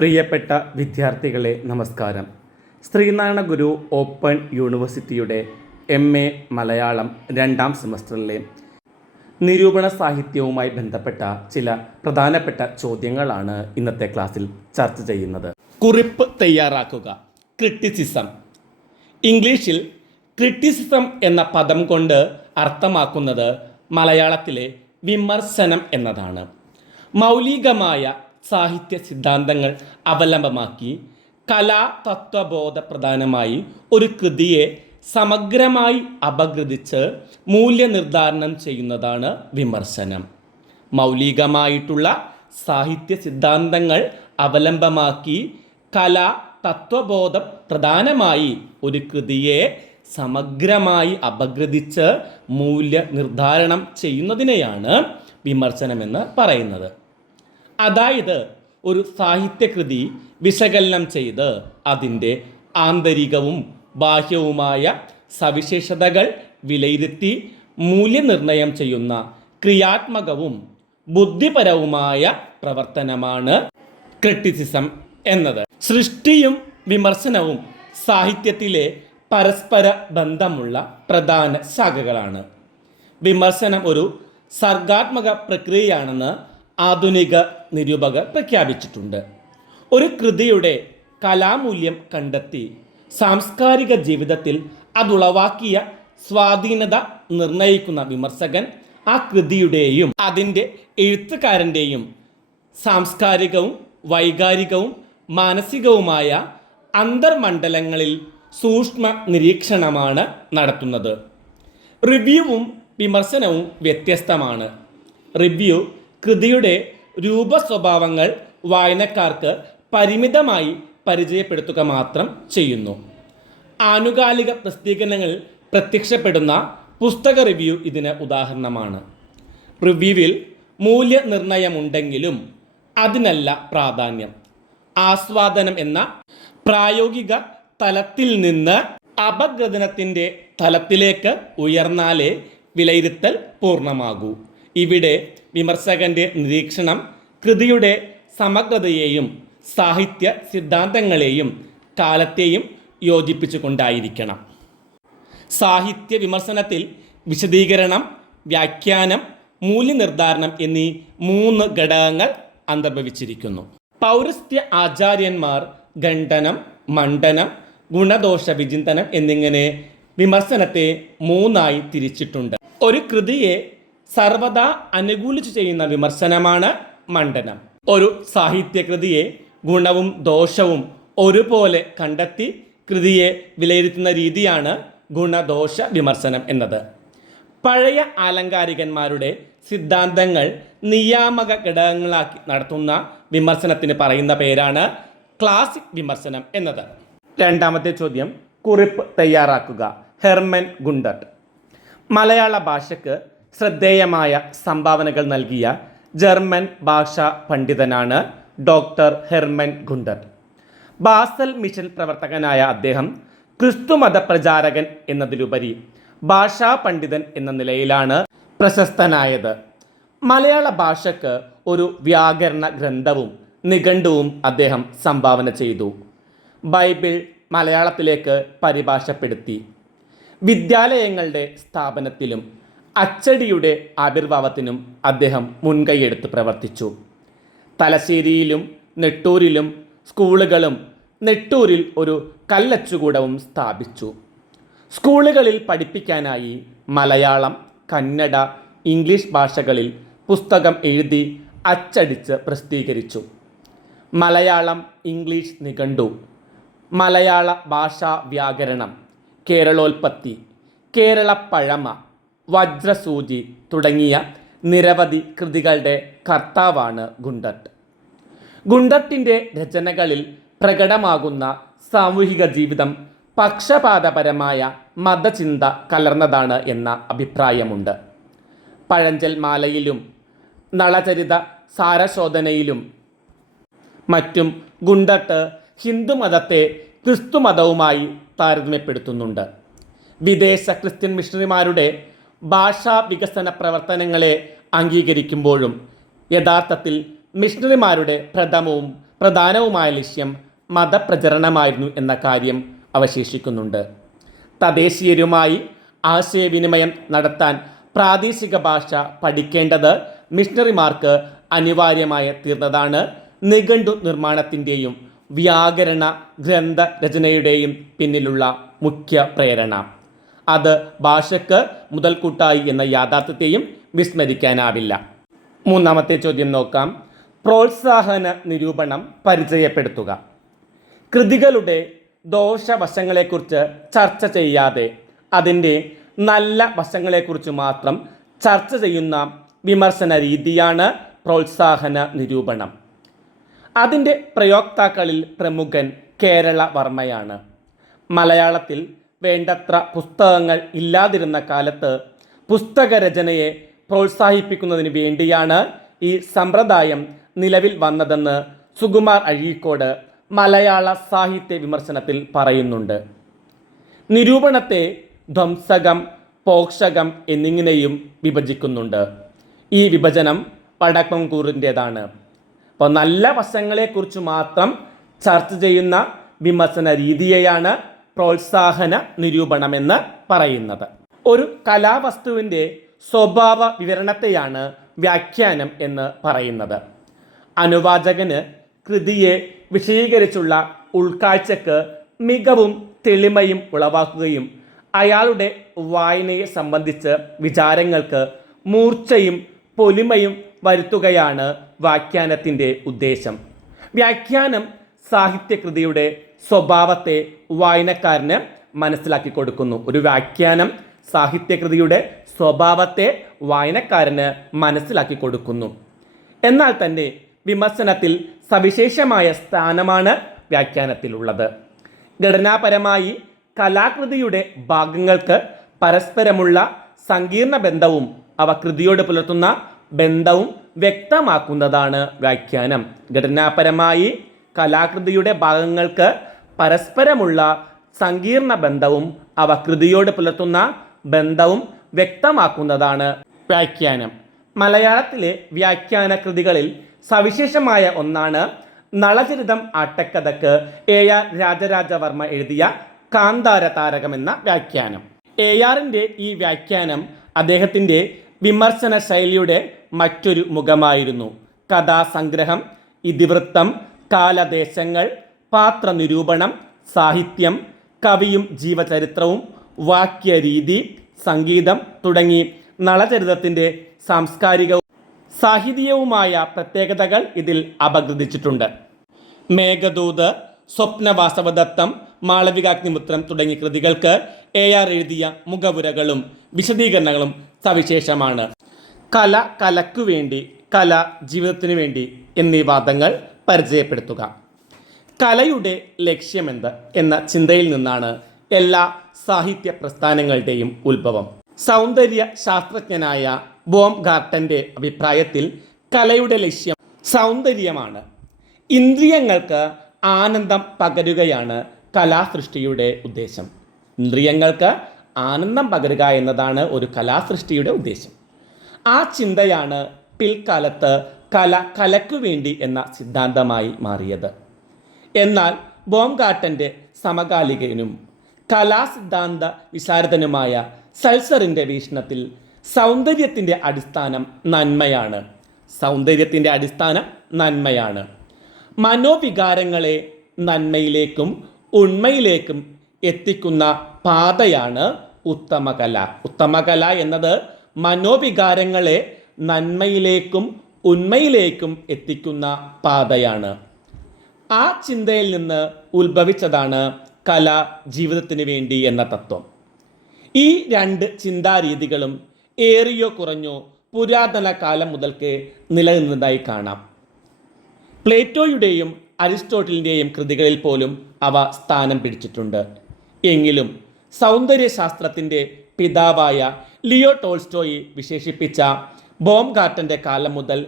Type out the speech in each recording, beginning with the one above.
പ്രിയപ്പെട്ട വിദ്യാർത്ഥികളെ നമസ്കാരം. ശ്രീനാരായണ ഗുരു ഓപ്പൺ യൂണിവേഴ്സിറ്റിയുടെ MA മലയാളം 2ാം സെമസ്റ്ററിലെ നിരൂപണ സാഹിത്യവുമായി ബന്ധപ്പെട്ട ചില പ്രധാനപ്പെട്ട ചോദ്യങ്ങളാണ് ഇന്നത്തെ ക്ലാസ്സിൽ ചർച്ച ചെയ്യുന്നത്. കുറിപ്പ് തയ്യാറാക്കുക. ക്രിറ്റിസിസം. ഇംഗ്ലീഷിൽ ക്രിറ്റിസിസം എന്ന പദം കൊണ്ട് അർത്ഥമാക്കുന്നത് മലയാളത്തിലെ വിമർശനം എന്നതാണ്. മൗലികമായ സാഹിത്യ സിദ്ധാന്തങ്ങൾ അവലംബമാക്കി കലാതത്വബോധ പ്രധാനമായി ഒരു കൃതിയെ സമഗ്രമായി അപഗ്രഥിച്ച് മൂല്യനിർദ്ധാരണം ചെയ്യുന്നതാണ് വിമർശനം. മൗലികമായിട്ടുള്ള സാഹിത്യ സിദ്ധാന്തങ്ങൾ അവലംബമാക്കി കലാതത്വബോധം പ്രധാനമായി ഒരു കൃതിയെ സമഗ്രമായി അപഗ്രഥിച്ച് മൂല്യനിർദ്ധാരണം ചെയ്യുന്നതിനെയാണ് വിമർശനമെന്ന് പറയുന്നത്. അതായത് ഒരു സാഹിത്യകൃതി വിശകലനം ചെയ്ത് അതിൻ്റെ ആന്തരികവും ബാഹ്യവുമായ സവിശേഷതകൾ വിലയിരുത്തി മൂല്യനിർണ്ണയം ചെയ്യുന്ന ക്രിയാത്മകവും ബുദ്ധിപരവുമായ പ്രവർത്തനമാണ് ക്രിറ്റിസിസം എന്നത്. സൃഷ്ടിയും വിമർശനവും സാഹിത്യത്തിലെ പരസ്പര ബന്ധമുള്ള പ്രധാന ശാഖകളാണ്. വിമർശനം ഒരു സർഗാത്മക പ്രക്രിയയാണെന്ന് ആധുനിക നിരൂപകർ പ്രഖ്യാപിച്ചിട്ടുണ്ട്. ഒരു കൃതിയുടെ കലാമൂല്യം കണ്ടെത്തി സാംസ്കാരിക ജീവിതത്തിൽ അതുളവാക്കിയ സ്വാധീനത നിർണയിക്കുന്ന വിമർശകൻ ആ കൃതിയുടെയും അതിൻ്റെ എഴുത്തുകാരൻ്റെയും സാംസ്കാരികവും വൈകാരികവും മാനസികവുമായ അന്തർമണ്ഡലങ്ങളിൽ സൂക്ഷ്മ നിരീക്ഷണമാണ് നടത്തുന്നത്. റിവ്യൂവും വിമർശനവും വ്യത്യസ്തമാണ്. റിവ്യൂ കൃതിയുടെ രൂപസ്വഭാവങ്ങൾ വായനക്കാർക്ക് പരിമിതമായി പരിചയപ്പെടുത്തുക മാത്രം ചെയ്യുന്നു. ആനുകാലിക പ്രസിദ്ധീകരണങ്ങളിൽ പ്രത്യക്ഷപ്പെടുന്ന പുസ്തക റിവ്യൂ ഇതിന് ഉദാഹരണമാണ്. റിവ്യൂവിൽ മൂല്യനിർണ്ണയമുണ്ടെങ്കിലും അതിനല്ല പ്രാധാന്യം. ആസ്വാദനം എന്ന പ്രായോഗിക തലത്തിൽ നിന്ന് അപഗ്രഥനത്തിൻ്റെ തലത്തിലേക്ക് ഉയർന്നാലേ വിലയിരുത്തൽ പൂർണ്ണമാകൂ. ഇവിടെ വിമർശകൻ്റെ നിരീക്ഷണം കൃതിയുടെ സമഗ്രതയെയും സാഹിത്യ സിദ്ധാന്തങ്ങളെയും കാലത്തെയും യോജിപ്പിച്ചുകൊണ്ടായിരിക്കണം. സാഹിത്യ വിമർശനത്തിൽ വിശദീകരണം, വ്യാഖ്യാനം, മൂല്യനിർദ്ധാരണം എന്നീ 3 ഘടകങ്ങൾ അന്തർഭവിച്ചിരിക്കുന്നു. പൗരസ്ത്യ ആചാര്യന്മാർ ഖണ്ഡനം, മണ്ഡനം, ഗുണദോഷ വിചിന്തനം എന്നിങ്ങനെ വിമർശനത്തെ 3ആയി തിരിച്ചിട്ടുണ്ട്. ഒരു കൃതിയെ സർവദാ അനുകൂലിച്ചു ചെയ്യുന്ന വിമർശനമാണ് മണ്ഡനം. ഒരു സാഹിത്യകൃതിയെ ഗുണവും ദോഷവും ഒരുപോലെ കണ്ടെത്തി കൃതിയെ വിലയിരുത്തുന്ന രീതിയാണ് ഗുണദോഷ വിമർശനം എന്നത്. പഴയ ആലങ്കാരികന്മാരുടെ സിദ്ധാന്തങ്ങൾ നിയാമക ഘടകങ്ങളാക്കി നടത്തുന്ന വിമർശനത്തിന് പറയുന്ന പേരാണ് ക്ലാസിക് വിമർശനം എന്നത്. 2ാമത്തെ ചോദ്യം, കുറിപ്പ് തയ്യാറാക്കുക. Hermann Gundert. മലയാള ഭാഷയ്ക്ക് ശ്രദ്ധേയമായ സംഭാവനകൾ നൽകിയ ജർമ്മൻ ഭാഷാ പണ്ഡിതനാണ് doctor Hermann Gundert. Basel mission പ്രവർത്തകനായ അദ്ദേഹം ക്രിസ്തുമത പ്രചാരകൻ എന്നതിലുപരി ഭാഷാ പണ്ഡിതൻ എന്ന നിലയിലാണ് പ്രശസ്തനായത്. മലയാള ഭാഷയ്ക്ക് ഒരു വ്യാകരണ ഗ്രന്ഥവും നിഘണ്ടുവും അദ്ദേഹം സംഭാവന ചെയ്തു. ബൈബിൾ മലയാളത്തിലേക്ക് പരിഭാഷപ്പെടുത്തി. വിദ്യാലയങ്ങളുടെ സ്ഥാപനത്തിലും അച്ചടിയുടെ ആവിർഭാവത്തിനും അദ്ദേഹം മുൻകൈയെടുത്ത് പ്രവർത്തിച്ചു. തലശ്ശേരിയിലും നെട്ടൂരിലും സ്കൂളുകളും നെട്ടൂരിൽ ഒരു കല്ലച്ചുകൂടവും സ്ഥാപിച്ചു. സ്കൂളുകളിൽ പഠിപ്പിക്കാനായി മലയാളം, കന്നഡ, ഇംഗ്ലീഷ് ഭാഷകളിൽ പുസ്തകം എഴുതി അച്ചടിച്ച് പ്രസിദ്ധീകരിച്ചു. മലയാളം ഇംഗ്ലീഷ് നിഘണ്ടു, മലയാള ഭാഷാ വ്യാകരണം, കേരളോൽപ്പത്തി, കേരള പഴമ, വജ്രസൂചി തുടങ്ങിയ നിരവധി കൃതികളുടെ കർത്താവാണ് ഗുണ്ടർട്ട്. ഗുണ്ടർട്ടിൻ്റെ രചനകളിൽ പ്രകടമാകുന്ന സാമൂഹിക ജീവിതം പക്ഷപാതപരമായ മതചിന്ത കലർന്നതാണ് എന്ന അഭിപ്രായമുണ്ട്. പഴഞ്ചൽ മാലയിലും നളചരിത സാരശോധനയിലും മറ്റും ഗുണ്ടർട്ട് ഹിന്ദുമതത്തെ ക്രിസ്തുമതവുമായി താരതമ്യപ്പെടുത്തുന്നുണ്ട്. വിദേശ ക്രിസ്ത്യൻ മിഷണറിമാരുടെ ഭാഷാ വികസന പ്രവർത്തനങ്ങളെ അംഗീകരിക്കുമ്പോഴും യഥാർത്ഥത്തിൽ മിഷണറിമാരുടെ പ്രഥമവും പ്രധാനവുമായ ലക്ഷ്യം മതപ്രചരണമായിരുന്നു എന്ന കാര്യം അവശേഷിക്കുന്നുണ്ട്. തദ്ദേശീയരുമായി ആശയവിനിമയം നടത്താൻ പ്രാദേശിക ഭാഷ പഠിക്കേണ്ടത് മിഷണറിമാർക്ക് അനിവാര്യമായി തീർന്നതാണ് നിഘണ്ടു നിർമ്മാണത്തിൻ്റെയും വ്യാകരണ ഗ്രന്ഥ രചനയുടെയും പിന്നിലുള്ള മുഖ്യ പ്രേരണ. അത് ഭാഷയ്ക്ക് മുതൽക്കൂട്ടായി എന്ന യാഥാർത്ഥ്യത്തെയും വിസ്മരിക്കാനാവില്ല. മൂന്നാമത്തെ ചോദ്യം നോക്കാം. പ്രോത്സാഹന നിരൂപണം പരിചയപ്പെടുത്തുക. കൃതികളുടെ ദോഷവശങ്ങളെക്കുറിച്ച് ചർച്ച ചെയ്യാതെ അതിൻ്റെ നല്ല വശങ്ങളെക്കുറിച്ച് മാത്രം ചർച്ച ചെയ്യുന്ന വിമർശന രീതിയാണ് പ്രോത്സാഹന നിരൂപണം. അതിൻ്റെ പ്രയോക്താക്കളിൽ പ്രമുഖൻ കേരള വർമ്മയാണ്. മലയാളത്തിൽ വേണ്ടത്ര പുസ്തകങ്ങൾ ഇല്ലാതിരുന്ന കാലത്ത് പുസ്തകരചനയെ പ്രോത്സാഹിപ്പിക്കുന്നതിന് വേണ്ടിയാണ് ഈ സമ്പ്രദായം നിലവിൽ വന്നതെന്ന് സുകുമാർ അഴീക്കോട് മലയാള സാഹിത്യ വിമർശനത്തിൽ പറയുന്നുണ്ട്. നിരൂപണത്തെ ധ്വംസകം, പോഷകം എന്നിങ്ങനെയും വിഭജിക്കുന്നുണ്ട്. ഈ വിഭജനം വടക്കംകൂറിൻ്റേതാണ്. അപ്പോൾ നല്ല വശങ്ങളെക്കുറിച്ച് മാത്രം ചർച്ച ചെയ്യുന്ന വിമർശന രീതിയെയാണ് പ്രോത്സാഹന നിരൂപണമെന്ന് പറയുന്നത്. ഒരു കലാവസ്തുവിൻ്റെ സ്വഭാവ വിവരണത്തെയാണ് വ്യാഖ്യാനം എന്ന് പറയുന്നത്. അനുവാചകന് കൃതിയെ വിശദീകരിച്ചുള്ള ഉൾക്കാഴ്ചക്ക് മികവും തെളിമയും ഉളവാക്കുകയും അയാളുടെ വായനയെ സംബന്ധിച്ച് വിചാരങ്ങൾക്ക് മൂർച്ചയും പൊലിമയും വരുത്തുകയാണ് വ്യാഖ്യാനത്തിൻ്റെ ഉദ്ദേശം. വ്യാഖ്യാനം സാഹിത്യകൃതിയുടെ സ്വഭാവത്തെ വായനക്കാരന് മനസ്സിലാക്കി കൊടുക്കുന്നു. ഒരു വ്യാഖ്യാനം സാഹിത്യകൃതിയുടെ സ്വഭാവത്തെ വായനക്കാരന് മനസ്സിലാക്കി കൊടുക്കുന്നു. എന്നാൽ തന്നെ വിമർശനത്തിൽ സവിശേഷമായ സ്ഥാനമാണ് വ്യാഖ്യാനത്തിലുള്ളത്. ഘടനാപരമായി കലാകൃതിയുടെ ഭാഗങ്ങൾക്ക് പരസ്പരമുള്ള സങ്കീർണ ബന്ധവും അവ കൃതിയോട് പുലർത്തുന്ന ബന്ധവും വ്യക്തമാക്കുന്നതാണ് വ്യാഖ്യാനം. ഘടനാപരമായി കലാകൃതിയുടെ ഭാഗങ്ങൾക്ക് പരസ്പരമുള്ള സങ്കീർണ ബന്ധവും അവ കൃതിയോട് പുലർത്തുന്ന ബന്ധവും വ്യക്തമാക്കുന്നതാണ് വ്യാഖ്യാനം. മലയാളത്തിലെ വ്യാഖ്യാന കൃതികളിൽ സവിശേഷമായ ഒന്നാണ് നളചരിതം ആട്ടക്കഥക്ക് AR രാജരാജവർമ്മ എഴുതിയ കാന്താര താരകം എന്ന വ്യാഖ്യാനം. ARൻ്റെ ഈ വ്യാഖ്യാനം അദ്ദേഹത്തിൻ്റെ വിമർശന ശൈലിയുടെ മറ്റൊരു മുഖമായിരുന്നു. കഥാസംഗ്രഹം, ഇതിവൃത്തം, കാലദേശങ്ങൾ, പാത്രനിരൂപണം, സാഹിത്യം, കവിയും ജീവചരിത്രവും, വാക്യരീതി, സംഗീതം തുടങ്ങി നളചരിതത്തിൻ്റെ സാംസ്കാരികവും സാഹിത്യവുമായ പ്രത്യേകതകൾ ഇതിൽ അപഗ്രഥിച്ചിട്ടുണ്ട്. മേഘദൂത്, സ്വപ്നവാസവദത്തം, മാളവികാഗ്നിമിത്രം തുടങ്ങിയ കൃതികൾക്ക് AR എഴുതിയ മുഖവുരകളും വിശദീകരണങ്ങളും സവിശേഷമാണ്. കല കലയ്ക്കു വേണ്ടി, കല ജീവിതത്തിനു വേണ്ടി എന്നീ വാദങ്ങൾ പരിചയപ്പെടുത്തുക. കലയുടെ ലക്ഷ്യമെന്ത് എന്ന ചിന്തയിൽ നിന്നാണ് എല്ലാ സാഹിത്യ പ്രസ്ഥാനങ്ങളുടെയും ഉത്ഭവം. സൗന്ദര്യ ശാസ്ത്രജ്ഞനായ ബോംഗാർട്ടൻ്റെ അഭിപ്രായത്തിൽ കലയുടെ ലക്ഷ്യം സൗന്ദര്യമാണ്. ഇന്ദ്രിയങ്ങൾക്ക് ആനന്ദം പകരുകയാണ് കലാസൃഷ്ടിയുടെ ഉദ്ദേശം. ഇന്ദ്രിയങ്ങൾക്ക് ആനന്ദം പകരുക എന്നതാണ് ഒരു കലാസൃഷ്ടിയുടെ ഉദ്ദേശം. ആ ചിന്തയാണ് പിൽക്കാലത്ത് കല കലയ്ക്കു വേണ്ടി എന്ന സിദ്ധാന്തമായി മാറിയത്. എന്നാൽ ബോംഗാർട്ടൻ്റെ സമകാലികനും കലാസിദ്ധാന്ത വിശാരദനുമായ സൽസറിൻ്റെ വീക്ഷണത്തിൽ സൗന്ദര്യത്തിൻ്റെ അടിസ്ഥാനം നന്മയാണ്. സൗന്ദര്യത്തിൻ്റെ അടിസ്ഥാനം നന്മയാണ്. മനോവികാരങ്ങളെ നന്മയിലേക്കും ഉണ്മയിലേക്കും എത്തിക്കുന്ന പാതയാണ് ഉത്തമകല. ഉത്തമകല എന്നത് മനോവികാരങ്ങളെ നന്മയിലേക്കും ഉണ്മയിലേക്കും എത്തിക്കുന്ന പാതയാണ്. ആ ചിന്തയിൽ നിന്ന് ഉത്ഭവിച്ചതാണ് കല ജീവിതത്തിന് വേണ്ടി എന്ന തത്വം. ഈ രണ്ട് ചിന്താരീതികളും ഏറിയോ കുറഞ്ഞോ പുരാതന കാലം മുതൽക്ക് നിലനിന്നതായി കാണാം. പ്ലേറ്റോയുടെയും അരിസ്റ്റോട്ടലിൻ്റെയും കൃതികളിൽ പോലും അവ സ്ഥാനം പിടിച്ചിട്ടുണ്ട്. എങ്കിലും സൗന്ദര്യശാസ്ത്രത്തിൻ്റെ പിതാവായ ലിയോ ടോൾസ്റ്റോയി വിശേഷിപ്പിച്ച ബോംഗാർട്ടൻ്റെ കാലം മുതൽ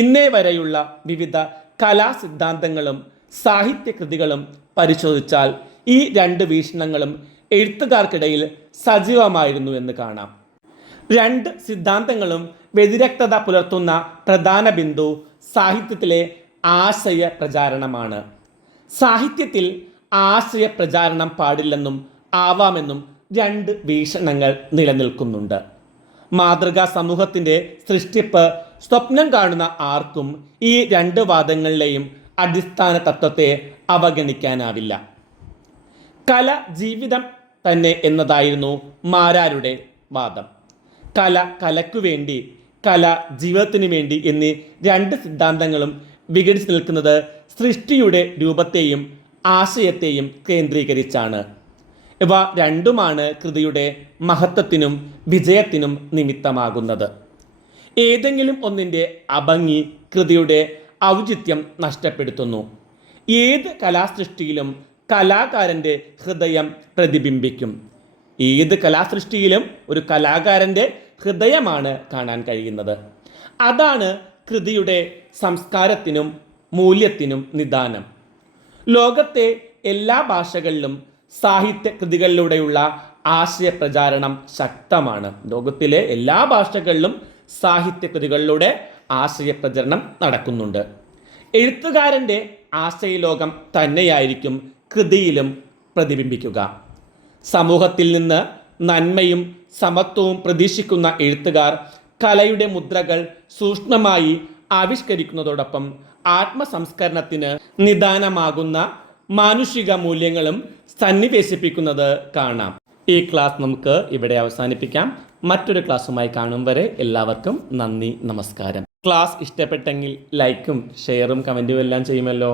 ഇന്നേ വരെയുള്ള വിവിധ കലാസിദ്ധാന്തങ്ങളും സാഹിത്യകൃതികളും പരിശോധിച്ചാൽ ഈ രണ്ട് വീക്ഷണങ്ങളും എഴുത്തുകാർക്കിടയിൽ സജീവമായിരുന്നു എന്ന് കാണാം. രണ്ട് സിദ്ധാന്തങ്ങളും വ്യതിരക്തത പുലർത്തുന്ന പ്രധാന ബിന്ദു സാഹിത്യത്തിലെ ആശയ പ്രചാരണമാണ്. സാഹിത്യത്തിൽ ആശയ പ്രചാരണം പാടില്ലെന്നും ആവാമെന്നും രണ്ട് വീക്ഷണങ്ങൾ നിലനിൽക്കുന്നുണ്ട്. മാതൃകാ സമൂഹത്തിൻ്റെ സൃഷ്ടിപ്പ് സ്വപ്നം കാണുന്ന ആർക്കും ഈ രണ്ട് വാദങ്ങളിലെയും അടിസ്ഥാന തത്വത്തെ അവഗണിക്കാനാവില്ല. കല ജീവിതം തന്നെ എന്നതായിരുന്നു മാരാരുടെ വാദം. കല കലയ്ക്കു വേണ്ടി, കല ജീവിതത്തിനു വേണ്ടി എന്നീ രണ്ട് സിദ്ധാന്തങ്ങളും വിഘടിച്ച് നിൽക്കുന്നത് സൃഷ്ടിയുടെ രൂപത്തെയും ആശയത്തെയും കേന്ദ്രീകരിച്ചാണ്. ഇവ രണ്ടുമാണ് കൃതിയുടെ മഹത്വത്തിനും വിജയത്തിനും നിമിത്തമാകുന്നത്. ഏതെങ്കിലും ഒന്നിൻ്റെ അഭംഗി കൃതിയുടെ ഔചിത്യം നഷ്ടപ്പെടുത്തുന്നു. ഏത് കലാസൃഷ്ടിയിലും കലാകാരൻ്റെ ഹൃദയം പ്രതിബിംബിക്കും. ഏത് കലാസൃഷ്ടിയിലും ഒരു കലാകാരൻ്റെ ഹൃദയമാണ് കാണാൻ കഴിയുന്നത്. അതാണ് കൃതിയുടെ സംസ്കാരത്തിനും മൂല്യത്തിനും നിദാനം. ലോകത്തെ എല്ലാ ഭാഷകളിലും സാഹിത്യ കൃതികളിലൂടെയുള്ള ആശയപ്രചാരണം ശക്തമാണ്. ലോകത്തിലെ എല്ലാ ഭാഷകളിലും സാഹിത്യ കൃതികളിലൂടെ ആശയപ്രചരണം നടക്കുന്നുണ്ട്. എഴുത്തുകാരൻ്റെ ആശയലോകം തന്നെയായിരിക്കും കൃതിയിലും പ്രതിബിംബിക്കുക. സമൂഹത്തിൽ നിന്ന് നന്മയും സമത്വവും പ്രതീക്ഷിക്കുന്ന എഴുത്തുകാർ കലയുടെ മുദ്രകൾ സൂക്ഷ്മമായി ആവിഷ്കരിക്കുന്നതോടൊപ്പം ആത്മസംസ്കരണത്തിന് നിദാനമാകുന്ന മാനുഷിക മൂല്യങ്ങളും സന്നിവേശിപ്പിക്കുന്നത് കാണാം. ഈ ക്ലാസ് നമുക്ക് ഇവിടെ അവസാനിപ്പിക്കാം. മറ്റൊരു ക്ലാസ്സുമായി കാണും വരെ എല്ലാവർക്കും നന്ദി, നമസ്കാരം. ക്ലാസ് ഇഷ്ടപ്പെട്ടെങ്കിൽ ലൈക്കും ഷെയറും കമൻറ്റും എല്ലാം ചെയ്യുമല്ലോ.